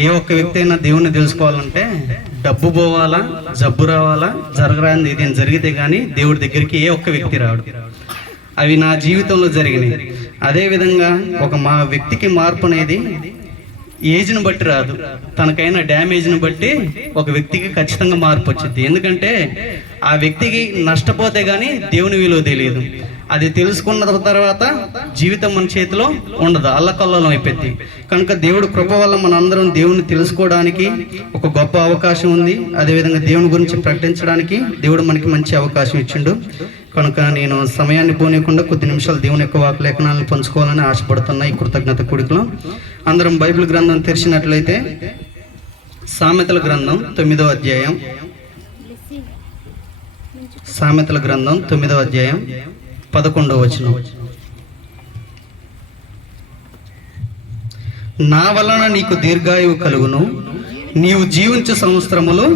ఏ ఒక్క వ్యక్తి అయినా దేవుణ్ణి తెలుసుకోవాలంటే డబ్బు పోవాలా, జబ్బు రావాలా, జరగరాని ఇదేం జరిగితే కానీ దేవుడి దగ్గరికి ఏ ఒక్క వ్యక్తి రాడు. అవి నా జీవితంలో జరిగినాయి. అదేవిధంగా మా వ్యక్తికి మార్పు అనేది ఏజ్ని బట్టి రాదు, తనకైన డ్యామేజ్ని బట్టి ఒక వ్యక్తికి ఖచ్చితంగా మార్పు వచ్చింది. ఎందుకంటే ఆ వ్యక్తికి నష్టపోతే కానీ దేవుని విలువ తెలియదు. అది తెలుసుకున్న తర్వాత జీవితం మన చేతిలో ఉండదు, అల్లకల్లోలం అయిపోయింది. కనుక దేవుడు కృప వల్ల మనందరం దేవుని తెలుసుకోవడానికి ఒక గొప్ప అవకాశం ఉంది. అదేవిధంగా దేవుని గురించి ప్రకటించడానికి దేవుడు మనకి మంచి అవకాశం ఇచ్చిండు. కనుక నేను సమయాన్ని పోనీయకుండా కొద్ది నిమిషాలు దేవుని యొక్క వాక్య లేఖనాలను పంచుకోవాలని ఆశపడుతున్నా. ఈ కృతజ్ఞత కూడికలో అందరం బైబిల్ గ్రంథం తెరిచినట్లయితే సామెతల గ్రంథం 9వ అధ్యాయం, సామెతల గ్రంథం 9వ అధ్యాయం 11వ వచనం. నా వలన నీకు దీర్ఘాయువు కలుగును, నీవు జీవించే సంవత్సరములు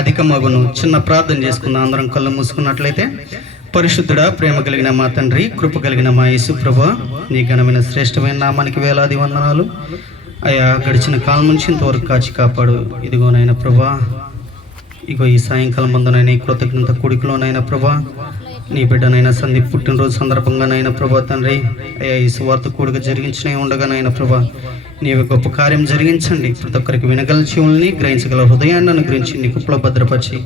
అధికమగును. చిన్న ప్రార్థన చేసుకుందాం. అందరం కళ్ళు మూసుకున్నట్లయితే. పరిశుద్ధుడా, ప్రేమ కలిగిన మా తండ్రి, కృప కలిగిన మా యేసు ప్రభువా, నీ ఘనమైన శ్రేష్టమైన నామానికి వేలాది వందనాలు అయ్యా. గడిచిన కాలం నుంచి ఇంతవరకు కాచి కాపాడు. ఇదిగోనైనా ప్రభా, ఇగో ఈ సాయంకాలం ముందునైనా ఈ కృతజ్ఞత కూడికలోనైనా ప్రభా, నీ బిడ్డనైనా సందీప్ పుట్టినరోజు సందర్భంగానైనా ప్రభా తండ్రి అయ్యా, ఈ సువార్త కూడిక జరిగించిన ఉండగానైనా ప్రభా నీవు గొప్ప కార్యం జరిగించండి. ప్రతి ఒక్కరికి వినగల చెవుల్ని, గ్రహించగల హృదయాన్ని అనుగ్రహించి నీ కుప్పలో భద్రపరిచి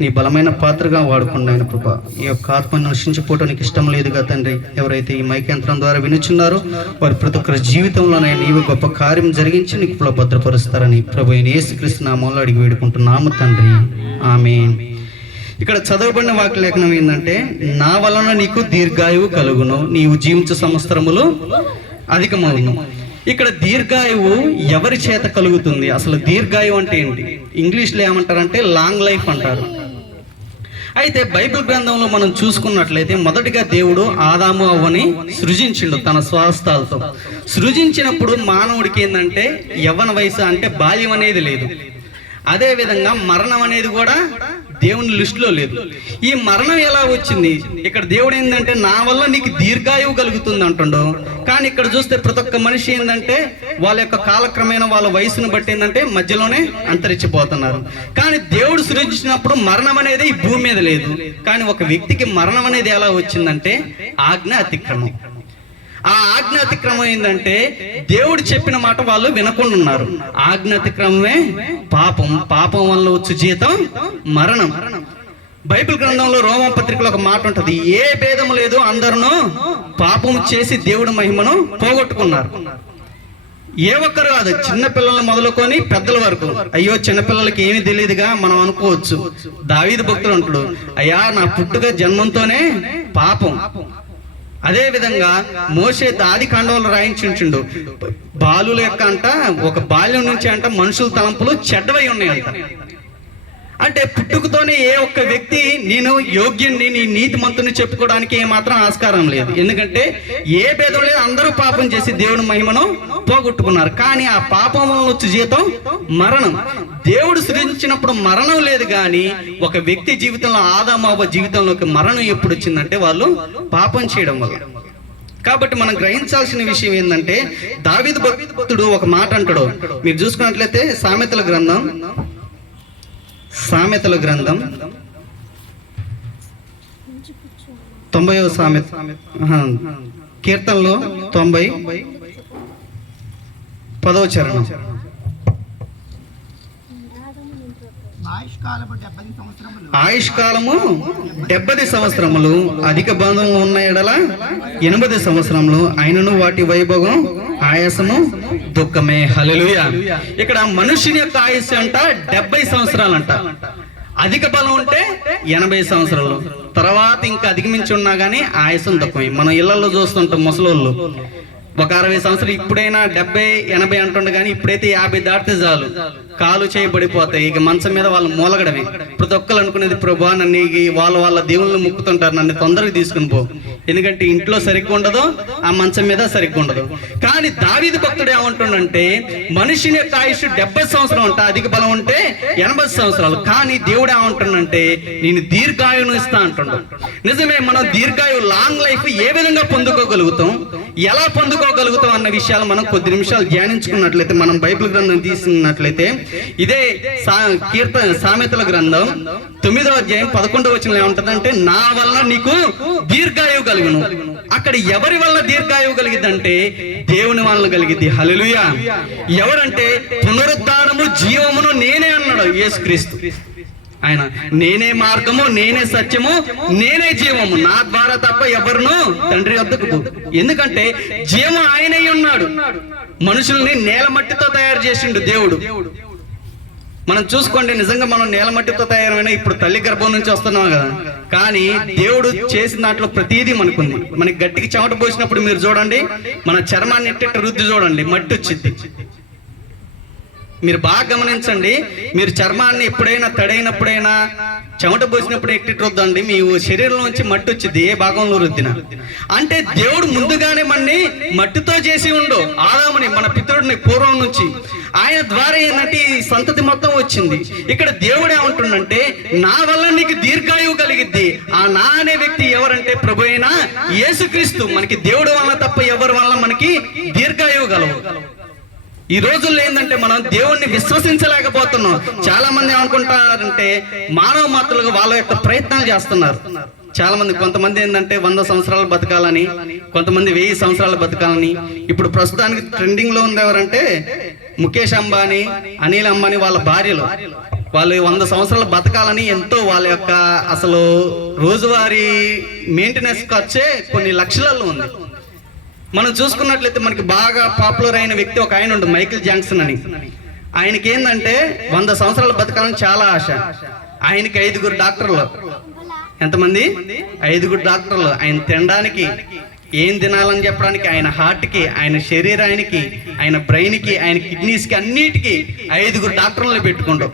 నీ బలమైన పాత్రగా వాడుకుండా ఆయన ప్రభా. ఈ యొక్క ఆత్మను నశించిపోవడానికి ఇష్టం లేదుగా తండ్రి. ఎవరైతే ఈ మైక్ యంత్రం ద్వారా వినుచున్నారో వారి ప్రతి ఒక్కరి జీవితంలోనైనా నీవు గొప్ప కార్యం జరిగించి నీ కుప్పలో భద్రపరుస్తారని ప్రభు అయిన యేసుక్రీస్తు నామములో అడిగి వేడుకుంటున్నాము తండ్రి, ఆమేన్. ఇక్కడ చదవబడిన వాక్య లేఖనం ఏంటంటే, నా వలన నీకు దీర్ఘాయువు కలుగును, నీవు జీవించే సంవత్సరములు అధికమవును. ఇక్కడ దీర్ఘాయువు ఎవరి చేత కలుగుతుంది? అసలు దీర్ఘాయువు అంటే ఏంటి? ఇంగ్లీష్లో ఏమంటారంటే లాంగ్ లైఫ్ అంటారు. అయితే బైబిల్ గ్రంథంలో మనం చూసుకున్నట్లయితే మొదటిగా దేవుడు ఆదాము అవ్వని సృజించిండు తన స్వహస్తాలతో. సృజించినప్పుడు మానవుడికి ఏంటంటే యవ్వన వయసు అంటే బాల్యం అనేది లేదు. అదేవిధంగా మరణం అనేది కూడా దేవుని లిస్టులో లేదు. ఈ మరణం ఎలా వచ్చింది? ఇక్కడ దేవుడు ఏంటంటే నా వల్ల నీకు దీర్ఘాయువు కలుగుతుంది అంటుండో, కానీ ఇక్కడ చూస్తే ప్రతి ఒక్క మనిషి ఏంటంటే వాళ్ళ యొక్క కాలక్రమేణా వాళ్ళ వయసును బట్టి ఏంటంటే మధ్యలోనే అంతరించిపోతున్నారు. కానీ దేవుడు సృజించినప్పుడు మరణం అనేది ఈ భూమి మీద లేదు. కానీ ఒక వ్యక్తికి మరణం అనేది ఎలా వచ్చిందంటే ఆజ్ఞ అతిక్రమం. ఆ ఆజ్ఞ అతిక్రమం ఏంటంటే దేవుడు చెప్పిన మాట వాళ్ళు వినకుండా ఉన్నారు. ఆజ్ఞ అతిక్రమమే పాపం, పాపం వల్ల వచ్చే జీతం మరణం. బైబిల్ గ్రంథంలో రోమా పత్రికలో ఒక మాట ఉంటది, ఏ భేదం లేదు, అందరూ పాపం చేసి దేవుడి మహిమను పోగొట్టుకున్నారు. ఏ ఒక్కరు కాదు, చిన్న పిల్లలు మొదలుకొని పెద్దల వరకు. అయ్యో చిన్నపిల్లలకి ఏమీ తెలియదుగా మనం అనుకోవచ్చు. దావీదు భక్తుడు అంటాడు, అయ్యా నా పుట్టుక జన్మంతోనే పాపం. అదే విధంగా మోషే ఆది కాండంలో రాయించుండు, బాలుల యొక్క అంట ఒక బాల్యం నుంచి అంట మనుషుల తలంపులు చెడ్డవై ఉన్నాయంట. అంటే పుట్టుకతోనే ఏ ఒక్క వ్యక్తి నేను యోగ్యుని, నీ నీతి మంతుని చెప్పుకోవడానికి ఏమాత్రం ఆస్కారం లేదు. ఎందుకంటే ఏ భేదం లేదు, అందరూ పాపం చేసి దేవుని మహిమను పోగొట్టుకున్నారు. కానీ ఆ పాపం వల్ల వచ్చే జీతం మరణం. దేవుడు సృజించినప్పుడు మరణం లేదు, కానీ ఒక వ్యక్తి జీవితంలో ఆదాము అవ్వ జీవితంలోకి మరణం ఎప్పుడు వచ్చిందంటే వాళ్ళు పాపం చేయడం వల్ల. కాబట్టి మనం గ్రహించాల్సిన విషయం ఏంటంటే దావీదు భక్తుడు ఒక మాట అంటాడు. మీరు చూసుకున్నట్లయితే సామెతల గ్రంథం 90వ సామెత కీర్తనలో 90 10వ చరణం. ఆయుష్కాలము 70 సంవత్సరములు, అధిక బంధము ఉన్న ఎడల 80 సంవత్సరములు, అయినను వాటి వైభవం ఆయాసము దుఃఖమే. హల్లెలూయా. ఇక్కడ మనుషుని యొక్క ఆయుష్ అంట 70 సంవత్సరాలు అంట. అధిక బలం ఉంటే 80 సంవత్సరాలు, తర్వాత ఇంకా అధిగమించి ఉన్నా కానీ ఆయాసం దుఃఖమే. మనం ఇళ్లలో చూస్తుంటాం ముసలోళ్ళు ఒక 60 సంవత్సరాలు, ఇప్పుడైనా 70 80 అంటుండే, కానీ ఇప్పుడైతే 50 దాటితే చాలు కాలు చేయబడిపోతాయి. ఇక మంచం మీద వాళ్ళు మూలగడమే. ప్రతి ఒక్కరు అనుకునేది, ప్రభా నన్ను వాళ్ళ దేవుళ్ళని ముక్కుతుంటారు, నన్ను తొందరగా తీసుకుని పో. ఎందుకంటే ఇంట్లో సరిగ్గా ఉండదు, ఆ మంచం మీద సరిగ్గా ఉండదు. కానీ దావీదు భక్తుడు ఏమంటుండంటే, మనిషిని యొక్క ఆయుష్ 70 సంవత్సరాలు ఉంటా, అధిక బలం ఉంటే 80 సంవత్సరాలు. కానీ దేవుడు ఏమంటుండంటే, నేను దీర్ఘాయువును ఇస్తా అంటుండు. నిజమే, మనం దీర్ఘాయువు లాంగ్ లైఫ్ ఏ విధంగా పొందుకోగలుగుతాం, ఎలా పొందుకోగలుగుతాం అన్న విషయాలు మనం కొద్ది నిమిషాలు ధ్యానించుకున్నట్లయితే, మనం బైబిల్ గ్రంథం తీసుకున్నట్లయితే, ఇదే సామెతల గ్రంథం 9వ అధ్యాయం 11వ వచనం ఏమంటదంటే, నా వల్ల నీకు దీర్ఘాయువు కలుగును. అక్కడ ఎవరి వల్ల దీర్ఘాయువు కలిగిద్దంటే దేవుని వల్ల కలిగిద్ది. హల్లెలూయా. ఎవరంటే పునరుద్ధానము జీవమును నేనే అన్నాడు యేసుక్రీస్తు. ఆయన నేనే మార్గము, నేనే సత్యము, నేనే జీవము, నా ద్వారా తప్ప ఎవరును తండ్రి వద్దకు. ఎందుకంటే జీవం ఆయనై ఉన్నాడు. మనుషుల్ని నేల మట్టితో తయారు చేసిండు దేవుడు. మనం చూసుకోండి, నిజంగా మనం నేల మట్టితో తయారైనా ఇప్పుడు తల్లి గర్భం నుంచి వస్తున్నాం కదా, కానీ దేవుడు చేసిన దాంట్లో ప్రతిదీ మనకుంది. మనకి గట్టికి చెమట పోసినప్పుడు మీరు చూడండి, మన చర్మాన్ని ఎట్ట రుద్ది చూడండి, మట్టి వచ్చింది. మీరు బాగా గమనించండి, మీరు చర్మాన్ని ఎప్పుడైనా తడైనప్పుడైనా చెమట పోసినప్పుడు ఎట్టి రుద్దండి, మీ శరీరం నుంచి మట్టి వచ్చింది ఏ భాగంలో రుద్దిన. అంటే దేవుడు ముందుగానే మనని మట్టితో చేసి ఉండు. ఆదాముని, మన పితరుడిని పూర్వం నుంచి ఆయన ద్వారా ఏంటంటే ఈ సంతతి మొత్తం వచ్చింది. ఇక్కడ దేవుడు ఏమంటుండంటే, నా వల్ల నీకు దీర్ఘాయువు కలిగిద్ది. ఆ నా అనే వ్యక్తి ఎవరంటే ప్రభు అయిన యేసుక్రీస్తు. మనకి దేవుడు వల్ల తప్ప ఎవరి వల్ల మనకి దీర్ఘాయువు కలవు. ఈ రోజుల్లో ఏంటంటే మనం దేవుణ్ణి విశ్వసించలేకపోతున్నాం. చాలా మంది ఏమనుకుంటారంటే, మానవ మాత్రులుగా వాళ్ళ యొక్క ప్రయత్నాలు చేస్తున్నారు. చాలా మంది, కొంతమంది ఏంటంటే 100 సంవత్సరాలు బతకాలని, కొంతమంది 1000 సంవత్సరాలు బతకాలని. ఇప్పుడు ప్రస్తుతానికి ట్రెండింగ్ లో ఉంది ఎవరంటే ముఖేష్ అంబానీ, అనిల్ అంబానీ వాళ్ళ భార్యలు. వాళ్ళు 100 సంవత్సరాలు బతకాలని ఎంతో వాళ్ళ యొక్క అసలు రోజువారీ మెయింటెనెన్స్ ఖర్చే కొన్ని లక్షలలో ఉంది. మనం చూసుకున్నట్లయితే మనకి బాగా పాపులర్ అయిన వ్యక్తి ఒక ఆయన ఉండు, మైకేల్ జాక్సన్ అని. ఆయనకి ఏంటంటే 100 సంవత్సరాలు బతకాలని చాలా ఆశ. ఆయనకి 5 డాక్టర్లు. ఎంతమంది? 5 డాక్టర్లు. ఆయన తినడానికి, ఏం తినాలని చెప్పడానికి, ఆయన హార్ట్ కి, ఆయన శరీరానికి, ఆయన బ్రెయిన్ కి, ఆయన కిడ్నీస్ కి, అన్నిటికీ 5 డాక్టర్లను పెట్టుకుంటూ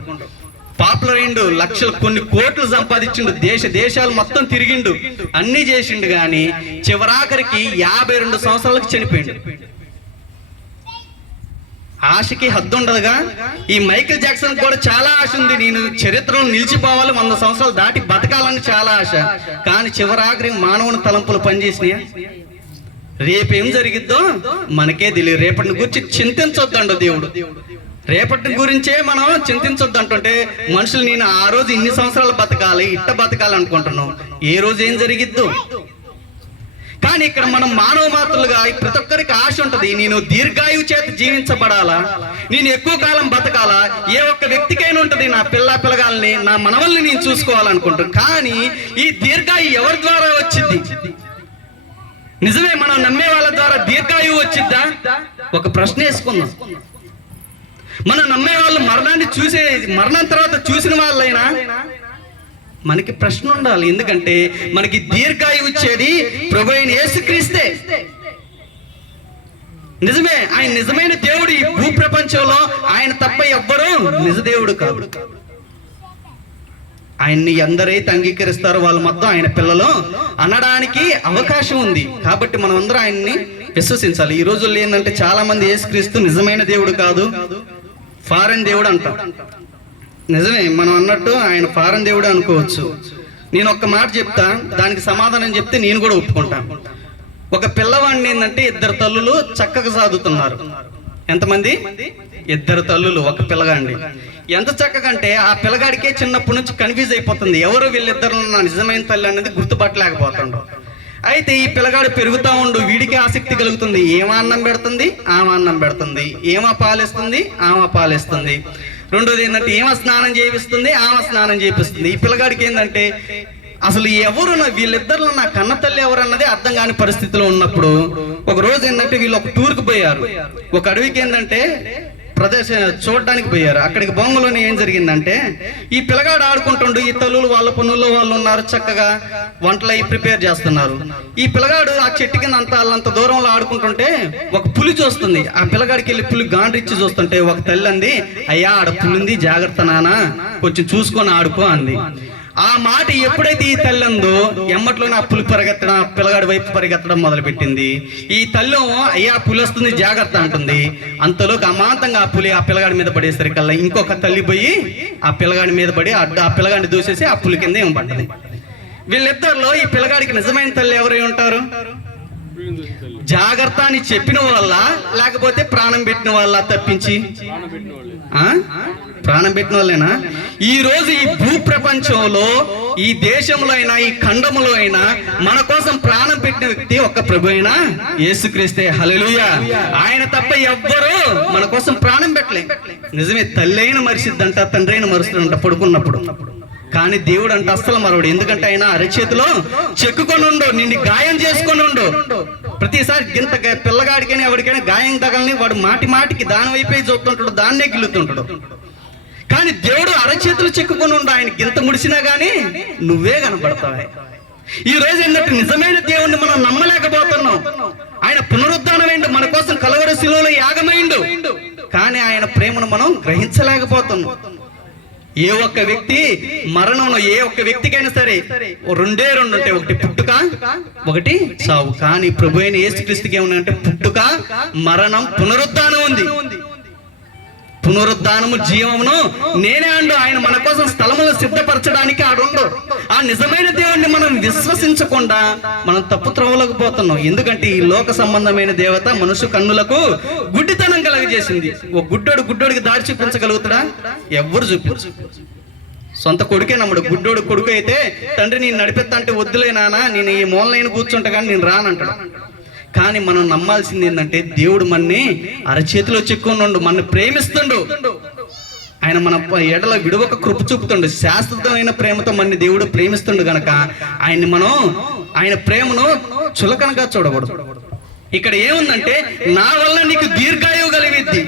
పాపులర్ అయిండు. లక్షలు, కొన్ని కోట్లు సంపాదించిండు. దేశాలు మొత్తం తిరిగిండు, అన్ని చేసిండు. గాని చివరాఖరికి 52 సంవత్సరాలకు చనిపోయిండు. ఆశకి హద్దు ఉండదుగా. ఈ మైకేల్ జాక్సన్ కూడా చాలా ఆశ ఉంది, నేను చరిత్రలో నిలిచిపోవాలి, 100 సంవత్సరాలు దాటి బతకాలని చాలా ఆశ. కానీ చివరాఖరికి మానవుని తలంపులు పనిచేసినాయా? రేపేం జరిగిద్దో మనకే తెలియదు. రేపటిని గురించి చింతించొద్దండు దేవుడు. రేపటి గురించే మనం చింతించొద్దు అంటుంటే, మనుషులు నేను ఆ రోజు ఇన్ని సంవత్సరాలు బతకాలి, ఇట్ట బతకాలి అనుకుంటున్నాం. ఏ రోజు ఏం జరిగిద్దు. కానీ ఇక్కడ మనం మానవ మాత్రులుగా ప్రతి ఒక్కరికి ఆశ ఉంటది, నేను దీర్ఘాయువు చేత జీవించబడాలా, నేను ఎక్కువ కాలం బతకాలా. ఏ ఒక్క వ్యక్తికైనా ఉంటది, నా పిల్లగాల్ని, నా మనవల్ని నేను చూసుకోవాలనుకుంటాను. కానీ ఈ దీర్ఘాయు ఎవరి ద్వారా వచ్చింది? నిజమే, మనం నమ్మే వాళ్ళ ద్వారా దీర్ఘాయువు వచ్చిద్దా? ఒక ప్రశ్న వేసుకుందాం. మనం నమ్మే వాళ్ళు మరణాన్ని మరణం తర్వాత చూసిన వాళ్ళైనా మనకి ప్రశ్న ఉండాలి. ఎందుకంటే మనకి దీర్ఘాయువు ఇచ్చేది ప్రభు అయిన యేసుక్రీస్తే. నిజమే, ఆయన నిజమైన దేవుడు. ఈ భూ ప్రపంచంలో ఆయన తప్ప ఎవ్వరూ నిజ దేవుడు కాదు. ఆయన్ని ఎందరైతే అంగీకరిస్తారో వాళ్ళు మొత్తం ఆయన పిల్లలు అనడానికి అవకాశం ఉంది. కాబట్టి మనం అందరూ ఆయన్ని విశ్వసించాలి. ఈ రోజుల్లో ఏంటంటే చాలా మంది యేసుక్రీస్తు నిజమైన దేవుడు కాదు, ఫారెన్ దేవుడు అంటాం. నిజమే, మనం అన్నట్టు ఆయన ఫారెన్ దేవుడు అనుకోవచ్చు. నేను ఒక్క మాట చెప్తా, దానికి సమాధానం చెప్తే నేను కూడా ఒప్పుకుంటాను. ఒక పిల్లవాడిని ఏంటంటే 2 తల్లులు చక్కగా సాదుతున్నారు. ఎంతమంది? 2 తల్లులు, ఒక పిల్లగాండి. ఎంత చక్కగా అంటే ఆ పిల్లగాడికే చిన్నప్పటి నుంచి కన్ఫ్యూజ్ అయిపోతుంది, ఎవరు వీళ్ళిద్దరు నా నిజమైన తల్లి అనేది గుర్తుపట్టలేకపోతుండ్రు. అయితే ఈ పిల్లగాడు పెరుగుతా ఉండు, వీడికి ఆసక్తి కలుగుతుంది. ఏమా అన్నం పెడుతుంది, ఆమె అన్నం పెడుతుంది. ఏమా పాలిస్తుంది, ఆమె పాలిస్తుంది. రెండోది ఏంటంటే ఏమో స్నానం చేపిస్తుంది, ఆమె స్నానం చేపిస్తుంది. ఈ పిల్లగాడికి ఏంటంటే అసలు ఎవరు వీళ్ళిద్దరిలో నా కన్న తల్లి ఎవరన్నది అర్థం కాని పరిస్థితిలో ఉన్నప్పుడు ఒక రోజు ఏంటంటే వీళ్ళు ఒక టూర్కి పోయారు. ఒక అడవికి ఏంటంటే ప్రదేశం చూడడానికి పోయారు. అక్కడికి బొమ్మలోనే ఏం జరిగిందంటే ఈ పిల్లగాడు ఆడుకుంటుండు, ఈ తల్లులు వాళ్ళ పనుల్లో వాళ్ళు ఉన్నారు, చక్కగా వంటలు అవి ప్రిపేర్ చేస్తున్నారు. ఈ పిల్లగాడు ఆ చెట్టు కింద అంత దూరంలో ఆడుకుంటుంటే ఒక పులి చూస్తుంది. ఆ పిల్లగాడికి వెళ్ళి పులి గాండ్రిచ్చి చూస్తుంటే ఒక తల్లి అంది, అయ్యా ఆడ పులింది, జాగ్రత్త నాన్న, కొంచెం చూసుకొని ఆడుకో అంది. ఆ మాట ఎప్పుడైతే ఈ తల్లి ఉందో ఎమ్మట్లోనే ఆ పులి పరిగెత్తడం, ఆ పిల్లగాడి వైపు పరిగెత్తడం మొదలుపెట్టింది. ఈ తల్లి అయ్యా పులి వస్తుంది జాగ్రత్త అంటుంది. అంతలోకి అమాంతంగా ఆ పులి ఆ పిల్లగాడి మీద పడేసరికల్లా ఇంకొక తల్లి పోయి ఆ పిల్లగాడి మీద పడి ఆ పిల్లగాడిని దూసేసి ఆ పులి కింద ఏం పడ్డది. వీళ్ళిద్దరిలో ఈ పిల్లగాడికి నిజమైన తల్లి ఎవరై ఉంటారు? జాగ్రత్త అని చెప్పిన వాళ్ళ, లేకపోతే ప్రాణం పెట్టిన వాళ్ళ? తప్పించి ప్రాణం పెట్టిన వాళ్ళేనా? ఈ రోజు ఈ భూ ప్రపంచంలో, ఈ దేశంలో అయినా, ఈ ఖండములో అయినా మన కోసం ప్రాణం పెట్టిన వ్యక్తి ఒక్క ప్రభు అయినా యేసుక్రీస్తే. హల్లెలూయా. ఆయన తప్ప ఎవ్వరూ మన కోసం ప్రాణం పెట్టలే. నిజమే, తల్లి అయిన మరిసిద్దంట, తండ్రి అయిన మరుస్తుందంట పడుకున్నప్పుడు. కానీ దేవుడు అంటే అస్సలు మరవడు. ఎందుకంటే ఆయన అరచేతిలో చెక్కుకొని ఉండు, నిన్ను గాయం చేసుకొని ఉండు. ప్రతిసారి గింత పిల్లగాడికైనా ఎవరికైనా గాయం తగలని వాడు మాటి మాటికి దాని వైపే చూస్తుంటాడు, దాన్నే గిల్లుతుంటాడు. కానీ దేవుడు అరచేతులు చెక్కుకొని ఉండు. ఆయన గింత ముడిసినా గానీ నువ్వే కనపడతావే. ఈ రోజు ఏంటంటే నిజమైన దేవుణ్ణి మనం నమ్మలేకపోతున్నాం. ఆయన పునరుద్ధానమైండు, మన కోసం కలవరి శిలువలో యాగమైండు. కానీ ఆయన ప్రేమను మనం గ్రహించలేకపోతున్నాం. ఏ ఒక్క వ్యక్తి మరణంలో, ఏ ఒక్క వ్యక్తికైనా సరే రెండే రెండు ఉంటాయి, ఒకటి పుట్టుక, ఒకటి చావు. కానీ ప్రభు అయిన యేసుక్రీస్తుకి ఏమన్నా పుట్టుక, మరణం, పునరుద్ధానం ఉంది. పునరుద్ధానము జీవమును నేనే అండు. ఆయన మన కోసం స్థలములు సిద్ధపరచడానికి ఆడుండు. ఆ నిజమైన దేవుణ్ణి మనం విశ్వసించకుండా మనం తప్పు త్రోవలకు పోతున్నాం. ఎందుకంటే ఈ లోక సంబంధమైన దేవత మనుషు కన్నులకు గుడ్డితనం కలగజేసింది. ఓ గుడ్డోడికి దారి చూపించగలుగుతాడా? ఎవ్వరు చూపించు. సొంత కొడుకే నమ్ముడు. గుడ్డోడు కొడుకు అయితే తండ్రి నేను నడిపిస్తా అంటే వద్దులే నాన్న, నేను ఈ మూలనైనా కూర్చుంటా కానీ నేను రానంటాడు. కానీ మనం నమ్మాల్సింది ఏంటంటే దేవుడు మన్ని అరచేతిలో చెక్కున్నాడు, మన ప్రేమిస్తుండు. ఆయన మన ఎడల విడువక కృప చూపుతుండు. శాశ్వతమైన ప్రేమతో మన దేవుడు ప్రేమిస్తుండు గనక ఆయన ప్రేమను చులకనగా చూడకూడదు. ఇక్కడ ఏముందంటే నా వల్ల నీకు దీర్ఘాయువు కలిగిద్ది.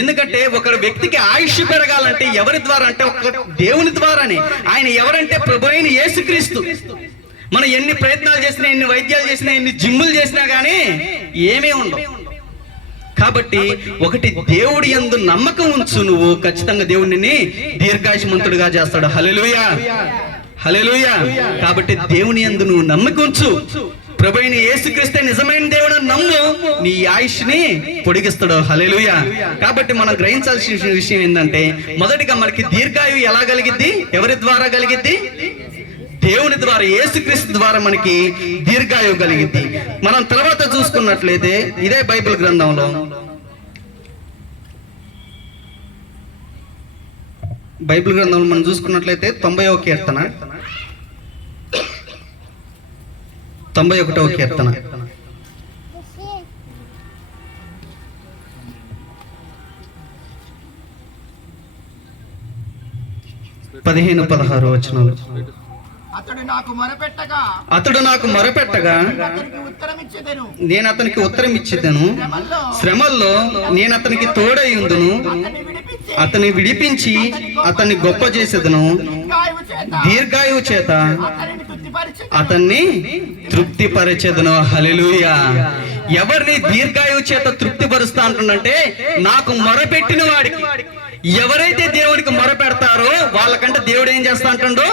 ఎందుకంటే ఒక వ్యక్తికి ఆయుష్ పెరగాలంటే ఎవరి ద్వారా అంటే ఒక దేవుని ద్వారానే. ఆయన ఎవరంటే ప్రభు అయిన యేసుక్రీస్తు. మనం ఎన్ని ప్రయత్నాలు చేసినా, ఎన్ని వైద్యాలు చేసినా, ఎన్ని జిమ్ములు చేసినా కానీ ఏమీ ఉండవు. కాబట్టి ఒకటి, దేవుడి యందు నమ్మకం ఉంచు. నువ్వు ఖచ్చితంగా దేవుడిని దీర్ఘాయుష్మంతుడిగా చేస్తాడు. హల్లెలూయా, హల్లెలూయా. కాబట్టి దేవుని యందు నువ్వు నమ్మకం ఉంచు. ప్రభు అయిన యేసుక్రీస్తే నిజమైన దేవుడు నమ్ము, నీ ఆయుష్ని పొడిగిస్తాడు. హల్లెలూయా. కాబట్టి మనం గ్రహించాల్సిన విషయం ఏంటంటే, మొదటిగా మనకి దీర్ఘాయువు ఎలా కలిగిద్ది? ఎవరి ద్వారా కలిగిద్ది? దేవుని ద్వారా, యేసుక్రీస్తు ద్వారా మనకి దీర్ఘాయువు కలిగింది. మనం తర్వాత చూసుకున్నట్లయితే ఇదే బైబిల్ గ్రంథంలో మనం చూసుకున్నట్లయితే 90వ కీర్తన, 91వ కీర్తన, 15-16 వచనాలు. అతడు నాకు మొరపెట్టగా నేను అతనికి ఉత్తరం ఇచ్చేదను. శ్రమల్లో నేను అతనికి తోడై ఉందును. అతన్ని విడిపించి అతన్ని గొప్ప చేసేదను. దీర్ఘాయువు చేత అతన్ని తృప్తిపరిచేదను. హల్లెలూయా. ఎవరిని దీర్ఘాయువు చేత తృప్తిపరుస్తా అంటుందంటే, నాకు మొరపెట్టిన వాడికి. ఎవరైతే దేవుడికి మొరపెడతారో వాళ్ళకంటే దేవుడు ఏం చేస్తా అంటుండో?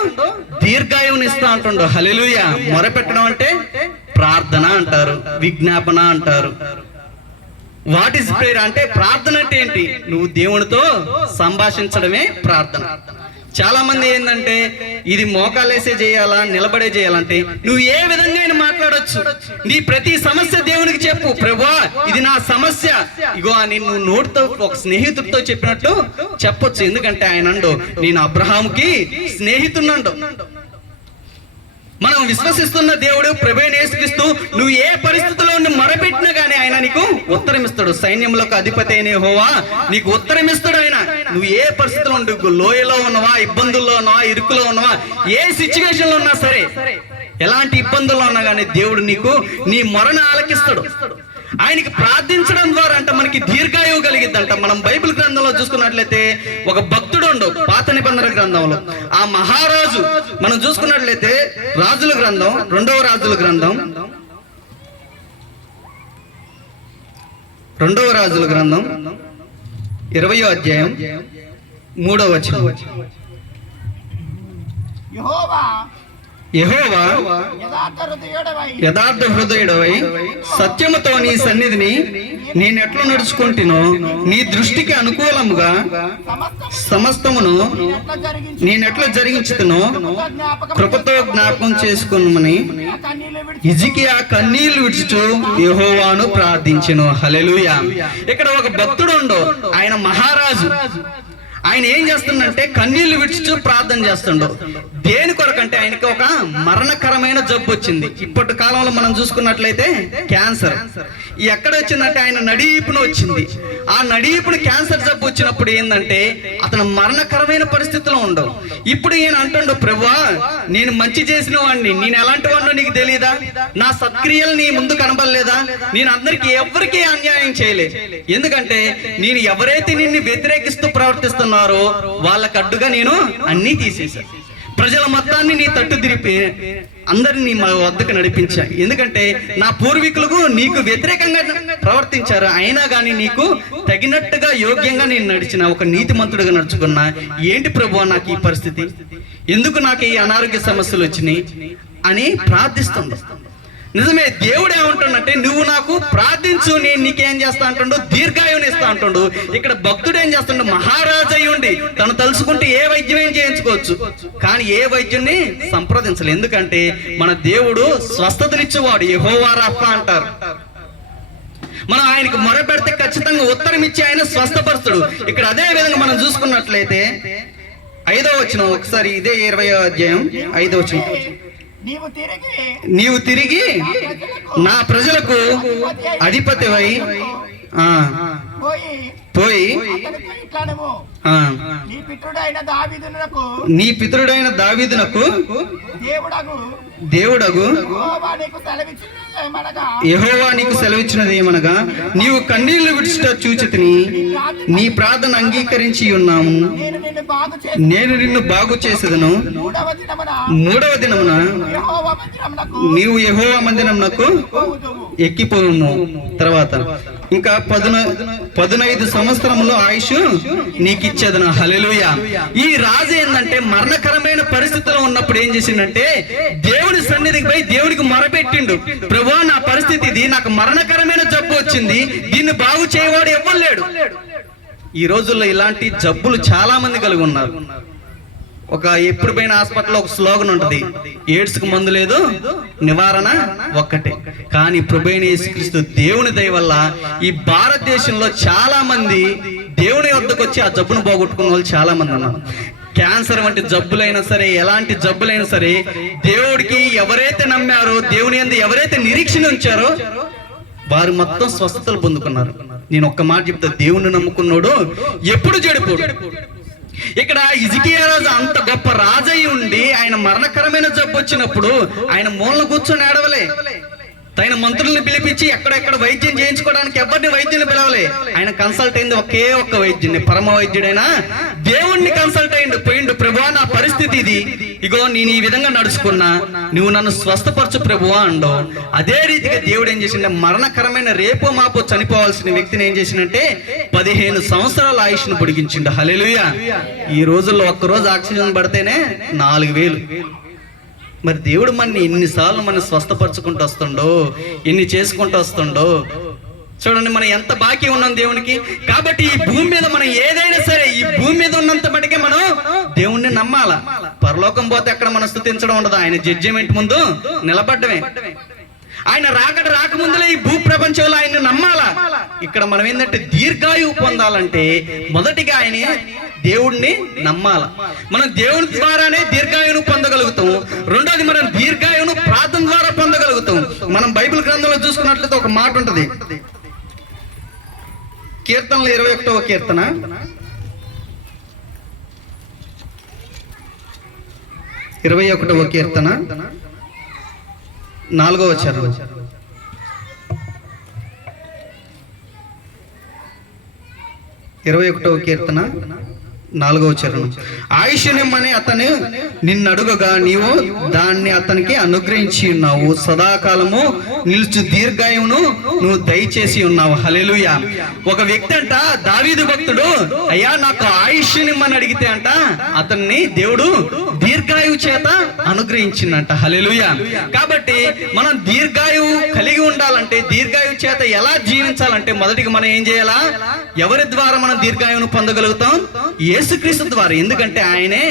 దీర్ఘాయువుని ఇస్తా అంటుండో. హల్లెలూయా. మొరపెట్టడం అంటే ప్రార్థన అంటారు, విజ్ఞాపన అంటారు. వాట్ ఈస్ ప్రేయర్ అంటే, ప్రార్థన అంటే ఏంటి? నువ్వు దేవునితో సంభాషించడమే ప్రార్థన. చాలా మంది ఏంటంటే, ఇది మోకాలేసే చేయాలా, నిలబడే చేయాలంటే నువ్వు ఏ విధంగా మాట్లాడొచ్చు. నీ ప్రతి సమస్య దేవునికి చెప్పు. ప్రభువా, ఇది నా సమస్య, ఇగో అని నువ్వు నోటితో ఒక స్నేహితుడితో చెప్పినట్టు చెప్పొచ్చు. ఎందుకంటే ఆయన అండు, నేను అబ్రహాముకి స్నేహితున్నండు. మనం విశ్వసిస్తున్న దేవుడు ప్రభు అయిన యేసుక్రీస్తు. నువ్వు ఏ పరిస్థితిలో మొరపెట్టినా గానీ ఆయన నీకు ఉత్తరం ఇస్తాడు. సైన్యములకు అధిపతి అయిన యెహోవా నీకు ఉత్తరం ఇస్తాడు. ఆయన నువ్వు ఏ పరిస్థితిలో ఉండు, లోయలో ఉన్నవా, ఇబ్బందుల్లో ఉన్నవా, ఇరుకులో ఉన్నవా, ఏ సిచ్యువేషన్ లో ఉన్నా సరే, ఎలాంటి ఇబ్బందుల్లో ఉన్నా గానీ దేవుడు నీకు నీ మొరను ఆలకిస్తాడు. ఆయనకి ప్రార్థించడం ద్వారా అంటే మనకి దీర్ఘాయువు కలిగిద్దంట. మనం బైబిల్ గ్రంథంలో చూసుకున్నట్లయితే ఒక భక్తుడు ఉండు, పాత నిబంధన గ్రంథంలో. ఆ మహారాజు మనం చూసుకున్నట్లయితే రాజుల గ్రంథం, 2వ రాజుల గ్రంథం, 2వ రాజుల గ్రంథం 20వ అధ్యాయం 3వ వచనం. యెహోవా యెహోవా యథార్థ హృదయుడవై సత్యముతో నీ సన్నిధిని నేనెట్లు నడుచుకుంటునో నీ దృష్టికి అనుకూలముగా సమస్తమును నేనెట్లా జరిగించుతునో కృపతో జ్ఞాపకం చేసుకున్నామని హిజ్కియా కన్నీళ్లు విడుచుచు యెహోవాను ప్రార్థించెను. హల్లెలూయా. ఇక్కడ ఒక భక్తుడు ఉండు, ఆయన మహారాజు. ఆయన ఏం చేస్తుండంటే కన్నీళ్లు విడుచుచు ప్రార్థన చేస్తుండో. దేని కొరకంటే ఆయనకి ఒక మరణకరమైన జబ్బు వచ్చింది. ఇప్పటి కాలంలో మనం చూసుకున్నట్లయితే క్యాన్సర్. ఎక్కడ వచ్చిందంటే ఆయన నడీపున వచ్చింది. ఆ నడీపున క్యాన్సర్ జబ్బు వచ్చినప్పుడు ఏంటంటే అతను మరణకరమైన పరిస్థితిలో ఉండవు. ఇప్పుడు ఈయన అంటుండో, ప్రభువా నేను మంచి చేసిన వాడిని, నేను ఎలాంటి వాడినో నీకు తెలియదా? నా సత్క్రియలు నీ ముందు కనబడలేదా? నేను అందరికి ఎవరికి అన్యాయం చేయలే. ఎందుకంటే నేను ఎవరైతే నిన్ను వ్యతిరేకిస్తూ ప్రవర్తిస్తున్నారో వాళ్ళకి అడ్డుగా నేను అన్నీ తీసేశాను. ప్రజల మొత్తాన్ని నీ తట్టు తిరిపి అందరినీ మా వద్దకు నడిపించా. ఎందుకంటే నా పూర్వీకులకు నీకు వ్యతిరేకంగా ప్రవర్తించారు, అయినా కానీ నీకు తగినట్టుగా యోగ్యంగా నేను నడిచిన ఒక నీతిమంతుడిగా నడుచుకున్నా. ఏంటి ప్రభువా నాకు ఈ పరిస్థితి, ఎందుకు నాకు ఈ అనారోగ్య సమస్యలు వచ్చినాయి అని ప్రార్థిస్తుంది. నిజమే, దేవుడు ఏమంటుండంటే నువ్వు నాకు ప్రార్థించు, నేను నీకేం చేస్తా అంటుండు, దీర్ఘాయువుని ఇస్తా అంటుండు. ఇక్కడ భక్తుడు ఏం చేస్తుండు, మహారాజు అయి ఉండి తను తలుచుకుంటే ఏ వైద్యం ఏం చేయించుకోవచ్చు, కానీ ఏ వైద్యుని సంప్రదించలేదు. ఎందుకంటే మన దేవుడు స్వస్థతనిచ్చేవాడు, యెహోవా రాఫా అంటారు. మనం ఆయనకు మొరపెడితే ఖచ్చితంగా ఉత్తరం ఇచ్చి ఆయన స్వస్థపరుస్తుడు. ఇక్కడ అదే విధంగా మనం చూసుకున్నట్లయితే 5వ వచనం, ఒకసారి ఇదే 20వ అధ్యాయం 5వ వచనం, నీవు తిరిగి నా ప్రజలకు అధిపతివై పోయి నీ పితరుడైన దావీదునకు దేవుడగు యెహోవా నీకు సెలవిచ్చినది ఏమనగా, నీవు కన్నీళ్లు విడుచుట చూచితిని, నీ ప్రార్థన అంగీకరించి ఉన్నాము, నేను నిన్ను బాగు చేసేదను. 3వ దినమున నీవు యెహోవా మందిరమునకు ఎక్కిపోవుము. తర్వాత ఇంకా 15 సంవత్సరములు ఆయుష్ నీకు ఇచ్చేదను. హల్లెలూయా. ఈ రాజు ఏంటంటే మరణకరమైన పరిస్థితిలో ఉన్నప్పుడు ఏం చేసిందంటే దేవుని సన్నిధికి పోయి దేవుడికి మొరపెట్టిండు, ప్రభువా నా పరిస్థితి ఇది, నాకు మరణకరమైన జబ్బు వచ్చింది, దీన్ని బాగు చేయవాడు ఎవ్వలేడు. ఈ రోజుల్లో ఇలాంటి జబ్బులు చాలా మంది కలిగి ఉన్నారు. ఎప్పుడు పోయిన హాస్పిటల్లో ఒక స్లోగన్ ఉంటుంది, ఎయిడ్స్ కు మందు లేదు, నివారణ ఒక్కటే. కానీ ప్రభువైన యేసుక్రీస్తు దేవుని దయ వల్ల ఈ భారతదేశంలో చాలా మంది దేవుని వద్దకు వచ్చి ఆ జబ్బును పోగొట్టుకున్న వాళ్ళు చాలా మంది ఉన్నారు. క్యాన్సర్ వంటి జబ్బులైనా సరే, ఎలాంటి జబ్బులైనా సరే, దేవుడికి ఎవరైతే నమ్మారో, దేవుని యందు ఎవరైతే నిరీక్షణ ఉంచారో వారు మొత్తం స్వస్థతలు పొందుకున్నారు. నేను ఒక్క మాట చెప్తా, దేవుణ్ణి నమ్ముకున్నాడు ఎప్పుడు చెడిపోడు. ఇక్కడ హిజ్కియా రాజు అంత గొప్ప రాజయ్యి ఉండి ఆయన మరణకరమైన జబ్బు వచ్చినప్పుడు ఆయన మూలన కూర్చొని ఏడవలే. తన మంత్రుల్ని పిలిపించి ఎక్కడెక్కడ వైద్యం చేయించుకోవడానికి ఎవరిని వైద్యుని పిలవలే. ఆయన కన్సల్ట్ అయింది ఒకే ఒక్క వైద్యుని, పరమ వైద్యుడైనా దేవుణ్ణి కన్సల్ట్ అయ్యిండు. పోయిండు, ప్రభువా నా పరిస్థితి ఇది, ఇగో నేను ఈ విధంగా నడుచుకున్నా, నువ్వు నన్ను స్వస్థపరచు ప్రభువా అండో. అదే రీతిగా దేవుడు ఏం చేసిండే, మరణకరమైన రేపో మాపో చనిపోవాల్సిన వ్యక్తిని ఏం చేసిందంటే 15 సంవత్సరాల ఆయుష్ను పొడిగించిండు. హల్లెలూయా. ఈ రోజుల్లో ఒక్కరోజు ఆక్సిజన్ పడితేనే 4000. మరి దేవుడు మన ఎన్నిసార్లు మనం స్వస్థపరచుకుంటూ వస్తుండో, ఎన్ని చేసుకుంటూ వస్తుండో చూడండి. మనం ఎంత బాకీ ఉన్నాం దేవునికి. కాబట్టి ఈ భూమి మీద మనం ఏదైనా సరే, ఈ భూమి మీద ఉన్నంత మటుకే మనం దేవుణ్ణి నమ్మాల. పరలోకం పోతే అక్కడ మనం స్తుతించడం ఉండదు, ఆయన జడ్జిమెంట్ ముందు నిలబడ్డమే. ఆయన రాకముందులే ఈ భూ ప్రపంచంలో ఆయన నమ్మాలా. ఇక్కడ మనం ఏంటంటే దీర్ఘాయువు పొందాలంటే మొదటిగా ఆయన దేవుణ్ణి నమ్మాల. మనం దేవుని ద్వారానే దీర్ఘాయువును పొందగలుగుతాం. రెండోది మనం దీర్ఘాయువును ప్రార్థన ద్వారా పొందగలుగుతాం. మనం బైబిల్ గ్రంథంలో చూసుకున్నట్లయితే ఒక మాట ఉంటది, కీర్తనలు 21వ కీర్తన 21వ కీర్తన 4వ వచనం, 21వ కీర్తన 4వ వచనం, ఆయుష్యమని అతను నిన్ను అడుగగా నీవు దాన్ని అతనికి అనుగ్రహించి ఉన్నావు, సదాకాలము నిలుచు దీర్ఘాయువును నువ్వు దయచేసి ఉన్నావు. హల్లెలూయా. ఒక వ్యక్తి అంట, దావీదు భక్తుడు, అయ్యా నాకు ఆయుష్ నిమ్మని అడిగితే అంట అతన్ని దేవుడు దీర్ఘాయువు చేత అనుగ్రహించిందంట. హల్లెలూయా. కాబట్టి మనం దీర్ఘాయువు కలిగి ఉండాలంటే, దీర్ఘాయువు చేత ఎలా జీవించాలంటే మొదటిగా మనం ఏం చేయాలా? ఎవరి ద్వారా మనం దీర్ఘాయువును పొందగలుగుతాం? యేసుక్రీస్తు ద్వారా. ఎందుకంటే ఆయనే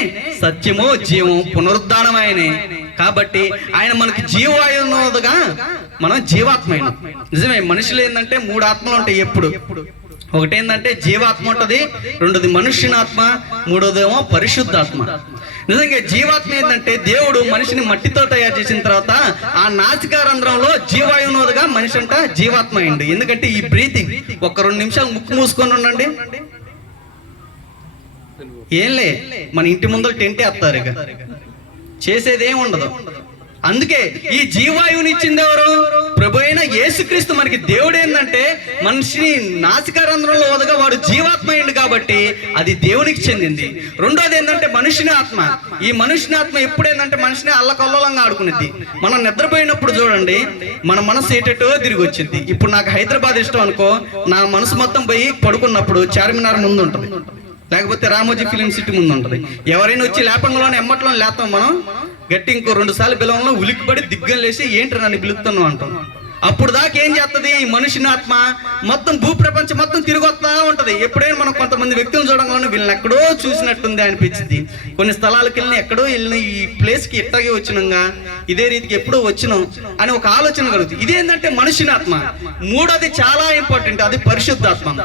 సత్యము, జీవం, పునరుద్ధానం ఆయనే. కాబట్టి ఆయన మనకి జీవాయువుగా, మనం జీవాత్మైన. నిజమే, మనుషులు ఏంటంటే 3 ఆత్మలు ఉంటాయి ఎప్పుడు. ఒకటి ఏంటంటే జీవాత్మ ఉంటది, రెండోది మనుష్యునాత్మ, మూడోదేమో పరిశుద్ధాత్మ. నిజంగా జీవాత్మ ఏంటంటే దేవుడు మనిషిని మట్టితో తయారు చేసిన తర్వాత ఆ నాసికారంధ్రంలో జీవాయువుగా మనిషి అంట జీవాత్మ అయింది. ఎందుకంటే ఈ బ్రీతింగ్, ఒక 2 నిమిషాలు ముక్కు మూసుకొని ఉండండి, ఏంలే మన ఇంటి ముందర టెంటే వేస్తారు, ఇక చేసేదేం ఉండదు. అందుకే ఈ జీవాయువుని ఇచ్చింది ఎవరు? ప్రభు అయిన యేసుక్రీస్తు. మనకి దేవుడు ఏంటంటే మనిషిని నాసికారంధ్రంలో వదగా వాడు జీవాత్మ అయింది కాబట్టి అది దేవునికి చెందింది. రెండోది ఏంటంటే మనుషుని ఆత్మ. ఈ మనుషుని ఆత్మ ఎప్పుడేందంటే మనిషిని అల్లకల్లోలంగా ఆడుకునేది. మనం నిద్రపోయినప్పుడు చూడండి, మన మనసు ఏటేటో తిరిగి వచ్చింది. ఇప్పుడు నాకు హైదరాబాద్ ఇష్టం అనుకో, నా మనసు మొత్తం పోయి పడుకున్నప్పుడు చార్మినార్ ముందు ఉంటుంది, లేకపోతే రామోజీ ఫిలిం సిటీ ముందు ఉంటుంది. ఎవరైనా వచ్చి లేపంలోనే ఎమ్మట్లో లేస్తాం మనం, గట్టి ఇంకో 2 సార్లు పిలవంలో ఉలిక్కిపడి దిగ్గం లేసి ఏంటి నన్ను పిలుస్తున్నావు అంటాం. అప్పుడు దాకా ఏం చేస్తుంది ఈ మనుషుని ఆత్మ? మొత్తం భూప్రపంచం మొత్తం తిరిగి వస్తా ఉంటది. ఎప్పుడైనా మనం కొంతమంది వ్యక్తులను చూడగానే వీళ్ళని ఎక్కడో చూసినట్టుంది అనిపించింది. కొన్ని స్థలాలకు వెళ్ళిన ఎక్కడో వెళ్ళిన ఈ ప్లేస్ కి ఎట్టాగే వచ్చినాగా, ఇదే రీతికి ఎప్పుడో వచ్చినాం అని ఒక ఆలోచన కలుగుతుంది. ఇదేంటంటే మనుషుని ఆత్మ. మూడోది చాలా ఇంపార్టెంట్, అది పరిశుద్ధాత్మ.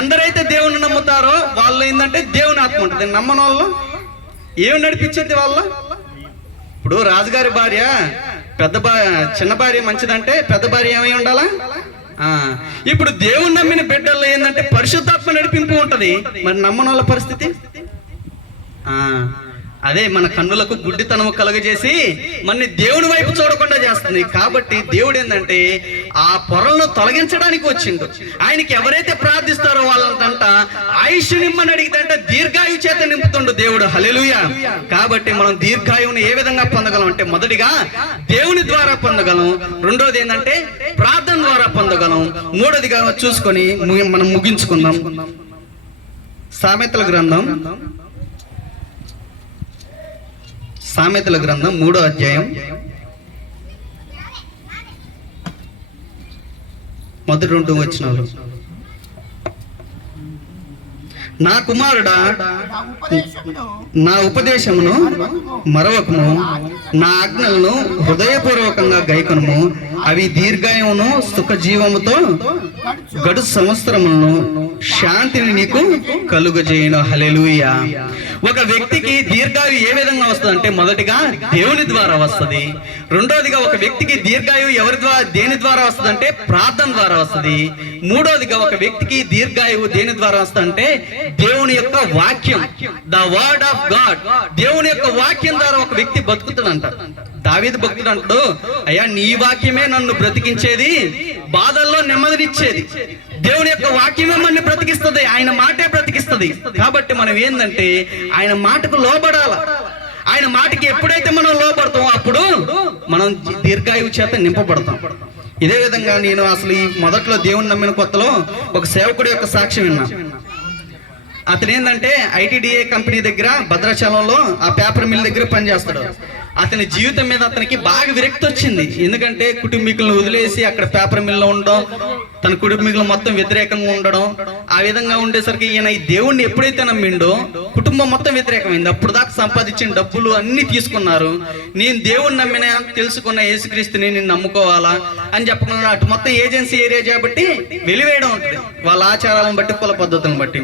ఎందరైతే దేవుని నమ్ముతారో వాళ్ళు ఏంటంటే దేవుని ఆత్మ ఉంటుంది. నమ్మని వాళ్ళు ఏమి నడిపించింది వాళ్ళ? ఇప్పుడు రాజుగారి భార్య చిన్న భార్య మంచిదంటే పెద్ద భార్య ఏమై ఉండాలా? ఇప్పుడు దేవుని నమ్మిన బిడ్డల్లో ఏంటంటే పరిశుద్ధాత్మ నడిపింపు ఉంటది. మరి నమ్మని వాళ్ళ పరిస్థితి అదే, మన కన్నులకు గుడ్డితనము కలుగజేసి మన దేవుని వైపు చూడకుండా చేస్తుంది. కాబట్టి దేవుడు ఏంటంటే ఆ పొరలను తొలగించడానికి వచ్చిండు. ఆయనకి ఎవరైతే ప్రార్థిస్తారో వాళ్ళంట ఆయుష్ నిమ్మని అడిగితే దీర్ఘాయు చేత నింపుతుండు దేవుడు. హల్లెలూయా. కాబట్టి మనం దీర్ఘాయువుని ఏ విధంగా పొందగలం అంటే, మొదటిగా దేవుని ద్వారా పొందగలం, రెండోది ఏంటంటే ప్రార్థన ద్వారా పొందగలం, మూడోదిగా చూసుకొని మనం ముగించుకుందాం. సామెతల గ్రంథం 3వ అధ్యాయం మొదటి 2 వచనాలు. నా కుమారుడా, నా ఉపదేశమును మరవకము, నా ఆజ్ఞలను హృదయపూర్వకంగా గైకొనుము. అవి దీర్ఘాయువును సుఖజీవముతో గడు సంవత్సరములను శాంతిని నీకు కలుగజేయును. హల్లెలూయా. ఒక వ్యక్తికి దీర్ఘాయు ఏ విధంగా వస్తుంది అంటే, మొదటిగా దేవుని ద్వారా వస్తుంది. రెండోదిగా ఒక వ్యక్తికి దీర్ఘాయువు దేని ద్వారా వస్తుంది అంటే ప్రార్థన ద్వారా వస్తుంది. మూడోదిగా ఒక వ్యక్తికి దీర్ఘాయువు దేని ద్వారా వస్తుందంటే దేవుని యొక్క వాక్యం, ద వర్డ్ ఆఫ్ గాడ్. దేవుని యొక్క వాక్యం ద్వారా ఒక వ్యక్తి బతుకుతాడంట. దావీదు భక్తుడు అంటాడు, అయ్యా నీ వాక్యమే నన్ను బ్రతికించేది, బాధల్లో నెమ్మదినిచ్చేది. దేవుని యొక్క వాక్యమే మనల్ని బ్రతికిస్తుంది, ఆయన మాటే బ్రతికిస్తుంది. కాబట్టి మనం ఏంటంటే ఆయన మాటకు లోబడాల. ఆయన మాటకి ఎప్పుడైతే మనం లోబడతామో అప్పుడు మనం దీర్ఘాయువు చేత నింపబడతాం. ఇదే విధంగా నేను అసలు ఈ మొదట్లో దేవుని నమ్మిన కొత్తలో ఒక సేవకుడి యొక్క సాక్ష్యం విన్నా. అతను ఏంటంటే ఐటీడీఏ కంపెనీ దగ్గర భద్రాచలంలో ఆ పేపర్ మిల్ దగ్గర పనిచేస్తాడు. అతని జీవితం మీద అతనికి బాగా విరక్తి వచ్చింది. ఎందుకంటే కుటుంబీకులను వదిలేసి అక్కడ పేపర్ మిల్లో ఉండడం, తన కుటుంబీకులు మొత్తం వ్యతిరేకంగా ఉండడం, ఆ విధంగా ఉండేసరికి ఈయన ఈ దేవుణ్ణి ఎప్పుడైతే నమ్మిండో కుటుంబం మొత్తం వ్యతిరేకమైంది. అప్పుడు దాకా సంపాదించిన డబ్బులు అన్ని తీసుకున్నారు. నేను దేవుణ్ణి నమ్మిన తెలుసుకున్న యేసుక్రీస్తుని నేను నమ్ముకోవాలా అని చెప్పకుండా అటు మొత్తం ఏజెన్సీ ఏరియా కాబట్టి వెలివేయడం ఉంటుంది వాళ్ళ ఆచారాలను బట్టి, కుల పద్ధతులను బట్టి.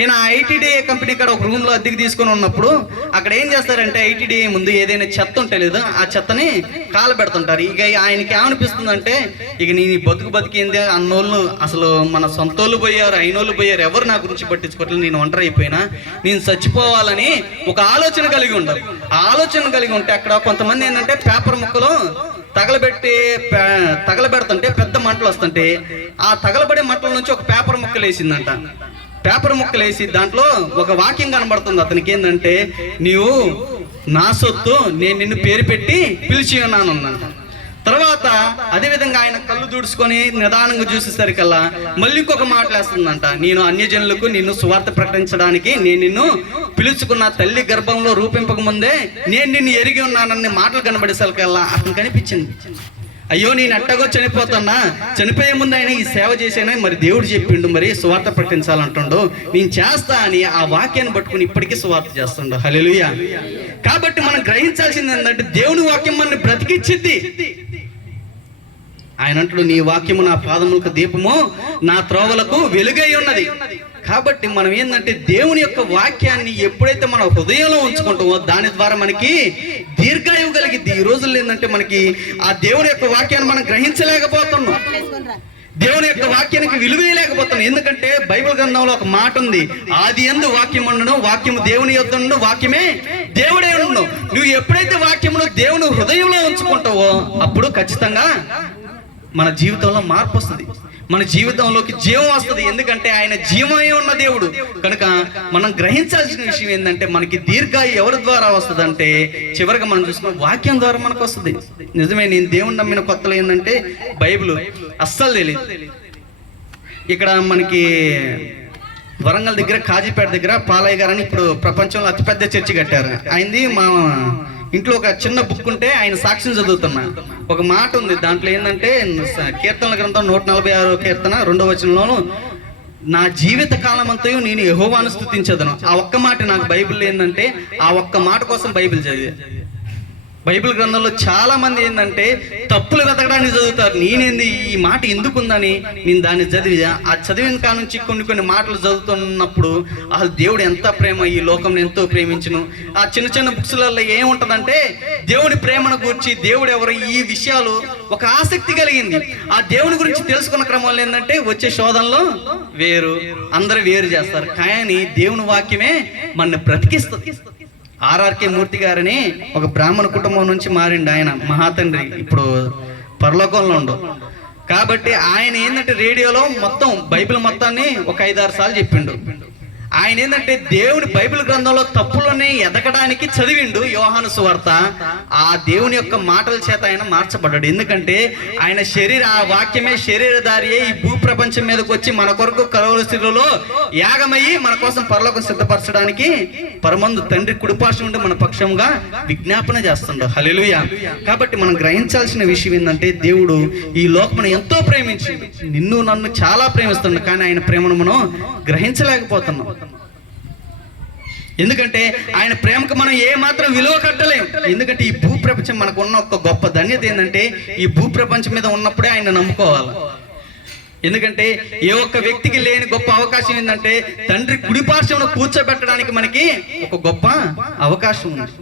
ఈయన ఐటీడీఏ కంపెనీ ఇక్కడ ఒక రూమ్ లో అద్దెకి తీసుకొని ఉన్నప్పుడు అక్కడ ఏం చేస్తారంటే ఐటీడీఏ ముందు ఏదైనా చెత్త ఉంటే లేదు ఆ చెత్తని కాలు పెడుతుంటారు. ఇక ఆయనకి ఏమనిపిస్తుందంటే, ఇక నేను బతికింది అన్నోళ్ళు, అసలు మన సొంతోళ్ళు పోయారు, అయినోళ్ళు పోయారు, ఎవరు నా గురించి పట్టించుకోవట్లేదు, నేను ఒంటరి అయిపోయినా, నేను చచ్చిపోవాలని ఒక ఆలోచన కలిగి ఉండాలి. ఆ ఆలోచన కలిగి ఉంటే అక్కడ కొంతమంది ఏంటంటే పేపర్ ముక్కలు తగలబెడుతుంటే పెద్ద మంటలు వస్తుంటే ఆ తగలబడే మంటల నుంచి ఒక పేపర్ ముక్కలు వేసిందంట. పేపర్ ముక్కలు వేసి దాంట్లో ఒక వాక్యం కనబడుతుంది అతనికి. ఏంటంటే, నీవు నా సొత్తు, నేను నిన్ను పేరు పెట్టి పిలిచి ఉన్నాను అన్నంట. తర్వాత అదే విధంగా ఆయన కళ్ళు తుడుచుకొని నిదానంగా చూసేసరికల్లా మళ్ళీ ఇంకొక మాటలేస్తుందంట, నేను అన్యజనులకు నిన్ను సువార్త ప్రకటించడానికి నేను నిన్ను పిలుచుకున్న తల్లి గర్భంలో రూపింపక ముందే నేను నిన్ను ఎరిగి ఉన్నానని మాటలు కనబడేసరికల్లా అతను కనిపించింది. అయ్యో నేను ఎట్టగో చనిపోతున్నా, చనిపోయే ముందు ఆయన ఈ సేవ చేసేనా, మరి దేవుడు చెప్పిండు మరి సువార్త ప్రకటించాలంటుండో, నేను చేస్తా అని ఆ వాక్యాన్ని పట్టుకుని ఇప్పటికీ సువార్త చేస్తుండో. హల్లెలూయా. కాబట్టి మనం గ్రహించాల్సింది ఏంటంటే దేవుని వాక్యం మనల్ని బ్రతికిచ్చిద్ది. ఆయన అంటాడు, నీ వాక్యము నా పాదములకు దీపము, నా త్రోవలకు వెలుగై ఉన్నది. కాబట్టి మనం ఏంటంటే దేవుని యొక్క వాక్యాన్ని ఎప్పుడైతే మన హృదయంలో ఉంచుకుంటామో దాని ద్వారా మనకి దీర్ఘాయువు కలిగిద్ది. ఈ రోజుల్లో ఏంటంటే మనకి ఆ దేవుని యొక్క వాక్యాన్ని మనం గ్రహించలేకపోతున్నాం, దేవుని యొక్క వాక్యానికి విలువేయలేకపోతున్నాం. ఎందుకంటే బైబిల్ గ్రంథంలో ఒక మాట ఉంది, ఆది యందు వాక్యం ఉండను, వాక్యము దేవుని యొద్ద ఉండు, వాక్యమే దేవుడే ఉండు. నువ్వు ఎప్పుడైతే వాక్యమును దేవుని హృదయంలో ఉంచుకుంటావో అప్పుడు ఖచ్చితంగా మన జీవితంలో మార్పు వస్తుంది, మన జీవితంలోకి జీవం వస్తుంది. ఎందుకంటే ఆయన జీవమే ఉన్న దేవుడు కనుక మనం గ్రహించాల్సిన విషయం ఏంటంటే మనకి దీర్ఘాయు ఎవరి ద్వారా వస్తుంది అంటే చివరిగా మనం చూసుకున్న వాక్యం ద్వారా మనకు వస్తుంది. నిజమే, నేను దేవుని నమ్మిన కొత్తలో ఏంటంటే బైబిల్ అస్సలు తెలియదు. ఇక్కడ మనకి వరంగల్ దగ్గర కాజీపేట దగ్గర పాలయ్య గారని ఇప్పుడు ప్రపంచంలో అతిపెద్ద చర్చి కట్టారు. ఆయనది మా ఇంట్లో ఒక చిన్న బుక్ ఉంటే ఆయన సాక్ష్యం చదువుతున్నా. ఒక మాట ఉంది దాంట్లో ఏంటంటే కీర్తనల గ్రంథం 146 కీర్తన 2వ వచనంలోను, నా జీవిత కాలం అంతయు నేను యెహోవాను స్తుతించదను. ఆ ఒక్క మాట నాకు బైబిల్ ఏంటంటే ఆ ఒక్క మాట కోసం బైబిల్ చదివా. బైబిల్ గ్రంథంలో చాలా మంది ఏంటంటే తప్పులు వెతకడానికి చదువుతారు. నేనేంది ఈ మాట ఎందుకు ఉందని నేను దాన్ని చదివా. ఆ చదివిన కాడ నుంచి కొన్ని మాటలు చదువుతున్నప్పుడు అసలు దేవుడు ఎంత ప్రేమ, ఈ లోకంలో ఎంతో ప్రేమించును. ఆ చిన్న చిన్న బుక్స్లలో ఏముంటదంటే దేవుడి ప్రేమను గురించి, దేవుడు ఎవరు, ఈ విషయాలు ఒక ఆసక్తి కలిగింది. ఆ దేవుని గురించి తెలుసుకున్న క్రమంలో ఏంటంటే వచ్చే శోధనలో వేరు, అందరూ వేరు చేస్తారు. కానీ దేవుని వాక్యమే మన బ్రతికిస్తుంది. ఆర్ఆర్కే మూర్తి గారని ఒక బ్రాహ్మణ కుటుంబం నుంచి మారిండు ఆయన, మహాతండ్రి, ఇప్పుడు పరలోకంలో ఉండు. కాబట్టి ఆయన ఏంటంటే రేడియోలో మొత్తం బైబిల్ మొత్తాన్ని ఒక 5-6 సార్లు చెప్పిండు. ఆయన ఏంటంటే దేవుని బైబిల్ గ్రంథంలో తప్పులని ఎదగడానికి చదివిండు యోహాను సువార్త. ఆ దేవుని యొక్క మాటల చేత ఆయన మార్చబడ్డాడు. ఎందుకంటే ఆయన ఆ వాక్యమే శరీరధారి అయి ఈ భూ ప్రపంచం మీదకి వచ్చి మన కొరకు కలవరి స్థితిలో యాగమయ్యి మన కోసం పరలోకం సిద్ధపరచడానికి పరమందు తండ్రి కుడిపార్శ్వం నుండి మన పక్షంగా విజ్ఞాపన చేస్తుండడు. హల్లెలూయా. కాబట్టి మనం గ్రహించాల్సిన విషయం ఏంటంటే దేవుడు ఈ లోకమును ఎంతో ప్రేమించి నిన్ను నన్ను చాలా ప్రేమిస్తున్నాడు. కానీ ఆయన ప్రేమను మనం గ్రహించలేకపోతున్నాం. ఎందుకంటే ఆయన ప్రేమకు మనం ఏ మాత్రం విలువ కట్టలేం. ఎందుకంటే ఈ భూ ప్రపంచం మనకు ఉన్న ఒక గొప్ప ధన్యత ఏంటంటే ఈ భూ ప్రపంచం మీద ఉన్నప్పుడే ఆయన నమ్ముకోవాలి. ఎందుకంటే ఏ ఒక్క వ్యక్తికి లేని గొప్ప అవకాశం ఏంటంటే తండ్రి కుడిపార్శ్వంలో కూర్చోబెట్టడానికి మనకి ఒక గొప్ప అవకాశం ఉంది.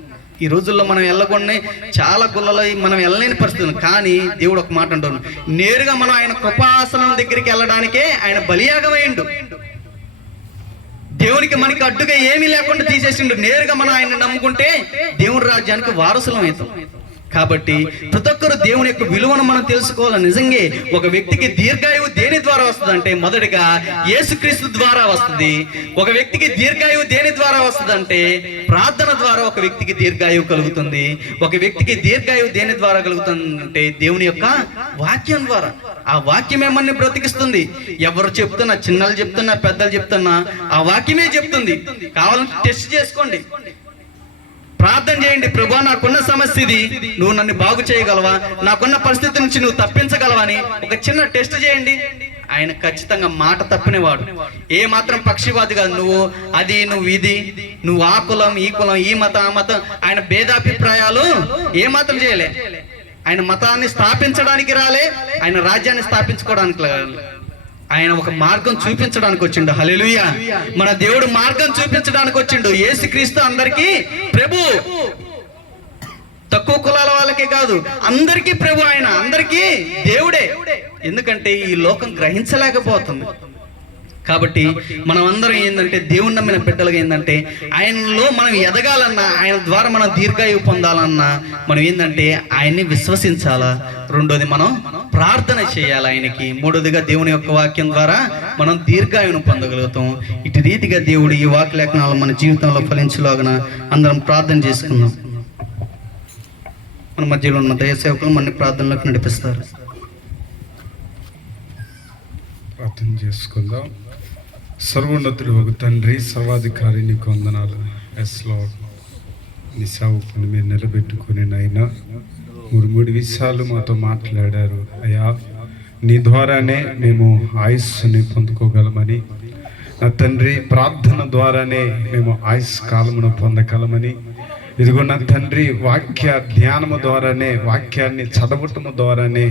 ఈ రోజుల్లో మనం వెళ్ళకుండా చాలా గుళ్ళలో మనం వెళ్ళలేని పరిస్థితులు. కానీ దేవుడు ఒక మాట అంటాడు, నేరుగా మనం ఆయన కృపాసనం దగ్గరికి వెళ్ళడానికే ఆయన బలియాగమైండు. దేవునికి మనకి అడ్డుగా ఏమీ లేకుండా తీసేసిండు. నేరుగా మనం ఆయన నమ్ముకుంటే దేవుని రాజ్యానికి వారసులం అవుతాం. కాబట్టి ప్రతి ఒక్కరు దేవుని యొక్క విలువను మనం తెలుసుకోవాలి. నిజంగా ఒక వ్యక్తికి దీర్ఘాయువు దేని ద్వారా వస్తుంది అంటే మొదటిగా యేసుక్రీస్తు ద్వారా వస్తుంది. ఒక వ్యక్తికి దీర్ఘాయువు దేని ద్వారా వస్తుంది అంటే ప్రార్థన ద్వారా ఒక వ్యక్తికి దీర్ఘాయువు కలుగుతుంది. ఒక వ్యక్తికి దీర్ఘాయువు దేని ద్వారా కలుగుతుంది అంటే దేవుని యొక్క వాక్యం ద్వారా. ఆ వాక్యమే మనల్ని బ్రతికిస్తుంది. ఎవరు చెప్తున్నా, చిన్నలు చెప్తున్నా, పెద్దలు చెప్తున్నా, ఆ వాక్యమే చెప్తుంది. కావాలంటే టెస్ట్ చేసుకోండి, ప్రార్థన చేయండి. ప్రభువా, నాకున్న సమస్య ఇది, నువ్వు నన్ను బాగు చేయగలవా, నాకున్న పరిస్థితి నుంచి నువ్వు తప్పించగలవా అని ఒక చిన్న టెస్ట్ చేయండి. ఆయన ఖచ్చితంగా మాట తప్పినవాడు, ఏ మాత్రం పక్షివాది కాదు. నువ్వు అది, నువ్వు ఇది, నువ్వు ఆ కులం, ఈ కులం, ఈ మతం, ఆ మతం, ఆయన భేదాభిప్రాయాలు ఏ మాత్రం చేయలే. ఆయన మతాన్ని స్థాపించడానికి రాలే, ఆయన రాజ్యాన్ని స్థాపించుకోవడానికి రాలే. ఆయన ఒక మార్గం చూపించడానికి వచ్చిండు. హల్లెలూయా. మన దేవుడు మార్గం చూపించడానికి వచ్చిండు. యేసుక్రీస్తు అందరికీ ప్రభు, తక్కువ కులాల వాళ్ళకే కాదు, అందరికీ ప్రభు. ఆయన అందరికీ దేవుడే. ఎందుకంటే ఈ లోకం గ్రహించలేకపోతుంది. కాబట్టి మనం అందరం ఏంటంటే దేవుని నమ్మిన బిడ్డలుగా ఏంటంటే ఆయనలో మనం ఎదగాలన్నా, ఆయన ద్వారా మనం దీర్ఘాయువు పొందాలన్నా మనం ఏంటంటే ఆయన్ని విశ్వసించాలా. రెండోది మనం ప్రార్థన చేయాలి ఆయనకి. మూడోదిగా దేవుని యొక్క వాక్యం ద్వారా మనం దీర్ఘాయువును పొందగలుగుతాం. ఇటు రీతిగా దేవుడు ఈ వాక్య లేఖనాలు మన జీవితంలో ఫలించలాగున అందరం ప్రార్థన చేసుకుందాం. మన మధ్యలో ఉన్న దైవ సేవకులు మన ప్రార్థనలకు నడిపిస్తారు. ప్రార్థన చేసుకుందాం. సర్వోన్నతుడు ఒక తండ్రి, సర్వాధికారి, నీకు వందనాలు. ఎస్ లార్డ్, నీ సేవకుని మీరు నిలబెట్టుకుని నాయనా 3 విషయాలు మాతో మాట్లాడారు అయ్యా. నీ ద్వారానే మేము ఆయుస్సుని పొందుకోగలమని, నా తండ్రి ప్రార్థన ద్వారానే మేము ఆయుష్ కాలమును పొందగలమని, ఇదిగో నా తండ్రి వాక్య ధ్యానము ద్వారానే, వాక్యాన్ని చదవటము ద్వారానే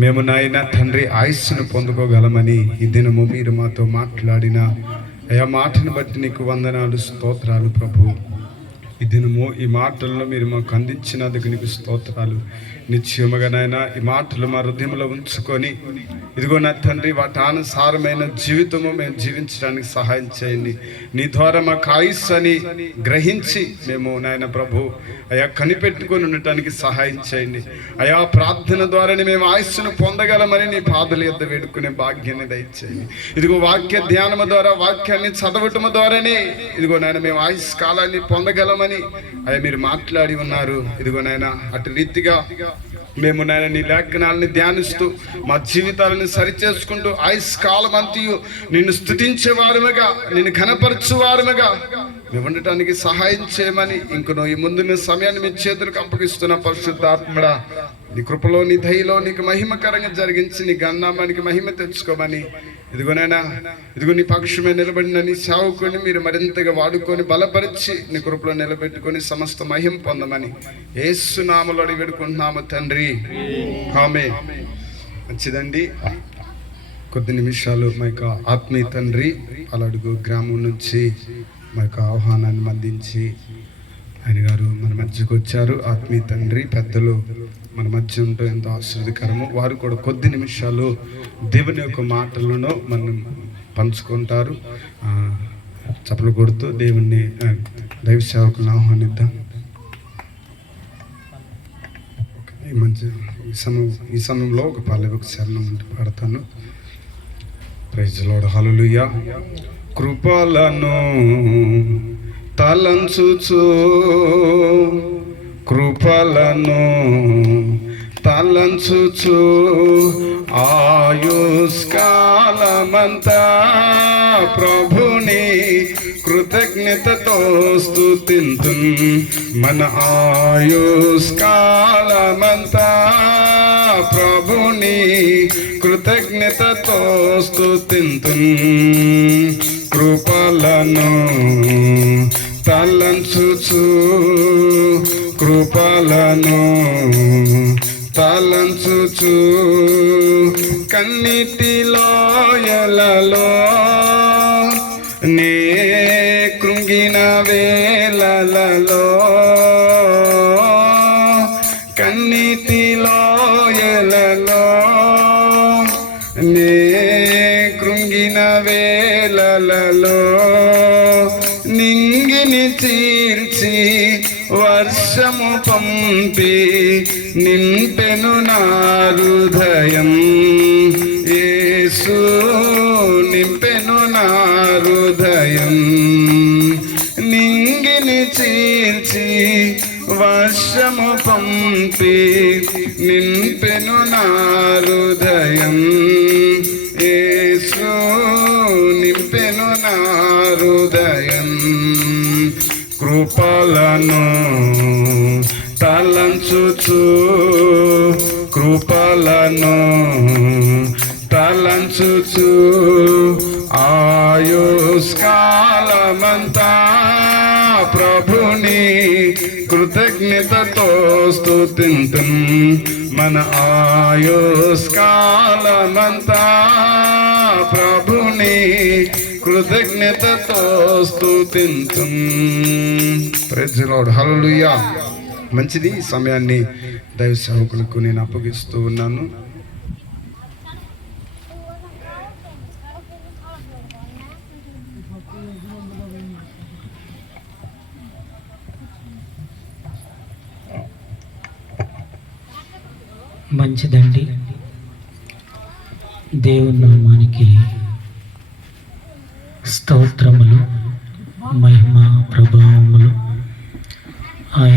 మేము నాయన తండ్రి ఆయుస్సును పొందుకోగలమని ఈ దినము మీరు మాతో మాట్లాడిన అయా మాటను బట్టి నీకు వందనాలు, స్తోత్రాలు ప్రభు. ఈ దినము ఈ మాటలను మీరు మాకు అందించినందుకు నీకు స్తోత్రాలు. నిశ్చయముగా నాయన ఈ మాటలు మా హృదయంలో ఉంచుకొని ఇదిగో నా తండ్రి వాటి అనుసారమైన జీవితము మేము జీవించడానికి సహాయం చేయండి. నీ ద్వారా మాకు ఆయుస్సు అని గ్రహించి మేము నాయన ప్రభు అయా కనిపెట్టుకొని ఉండటానికి సహాయం చేయండి. అయా ప్రార్థన ద్వారానే మేము ఆయుస్సును పొందగలమని నీ పాదల యొద్ద వేడుకునే భాగ్యాన్ని దయచేయండి. ఇదిగో వాక్య ధ్యానము ద్వారా, వాక్యాన్ని చదవటము ద్వారానే ఇదిగో నాయన మేము ఆయుష్ కాలాన్ని పొందగలమని అయ్యా మీరు మాట్లాడి ఉన్నారు. ఇదిగో నాయన అటు రీతిగా మేము నాయన నీ లేఖనాలని ధ్యానిస్తూ మా జీవితాలను సరిచేసుకుంటూ ఆయుష్ కాలం అంతయు నిన్ను స్తుతించే వారముగా, నిన్ను ఘనపరచు వారముగా మేము ఉండటానికి సహాయం చేయమని ఇంకనో ఈ ముందున్న సమయాన్ని మీ చేతులకు అప్పగిస్తున్న పరిశుద్ధాత్మడా, నీ కృపలో నీ దయలో నీకు మహిమకరంగా జరిగించి నీ గన్నామానికి మహిమ తెచ్చుకోమని ఇదిగోనైనా ఇదిగో నీ పక్షమే నిలబడిన నీ సేవకుని మీరు మరింతగా వాడుకొని బలపరిచి నీ కృపలో నిలబెట్టుకొని సమస్త మహిమ పొందమని యేసు నామములో అడిగి వేడుకుంటున్నాము తండ్రి, ఆమేన్. మంచిదండి. కొద్ది నిమిషాలు మా యొక్క ఆత్మీయ తండ్రి పాలడుగు గ్రామం నుంచి మా యొక్క ఆహ్వానాన్ని అందించి ఆయన గారు మన మధ్యకు వచ్చారు. ఆత్మీయ తండ్రి పెద్దలు మన మధ్య ఉంటూ ఎంతో ఆశ్చర్యకరము. వారు కూడా కొద్ది నిమిషాలు దేవుని యొక్క మాటలను మనం పంచుకుంటారు. చప్పలు కొడుతూ దేవుణ్ణి దైవ సేవకులను ఆహ్వానిద్దాం. ఈ సమయంలో ఒక పల్లవి శరణం ఉంటే పాడతాను. ప్రైజ్ లార్డ్, హల్లెలూయా. కృపలను తలంచుచు, కృపలను తలంచుచు ఆయుష్కాలమంతా ప్రభుని కృతజ్ఞతతో స్తుతింతు. మన ఆయుష్కాలమంతా ప్రభుని కృతజ్ఞతతో స్తుతింతు. కృపలను తలంచుచు, కృపలను తలంచుచు, కన్నిటిలో ఎలలో నే కృంగిన వేళలలో, కన్నిటిలో ఎలలో నే కృంగిన వేళలలో నింగిని చీల్చి వర్షము పంపి నింపెను నా హృదయం. యేసు నింపెను నా హృదయం. నింగిని చీల్చి వర్షము పంపి నింపెను నా హృదయం. యేసు నింపెను నా హృదయం. కృపలను తలంచుచు, కృపలను తలంచుచు ఆయుష్కాలమంతా ప్రభుని కృతజ్ఞతతో స్తుతింతు. మన ఆయుష్కాలమంతా ప్రభుని కృతజ్ఞతతో స్తుతింతు. ప్రైజ్ ది లార్డ్, హల్లెలూయా. మంచిది. ఈ సమయాన్ని దైవ సేవకులకు నేను అప్పగిస్తూ ఉన్నాను. మంచిదండి. దేవుని నామానికి స్తోత్రములు, మహిమ, ప్రభావములు. ఆయన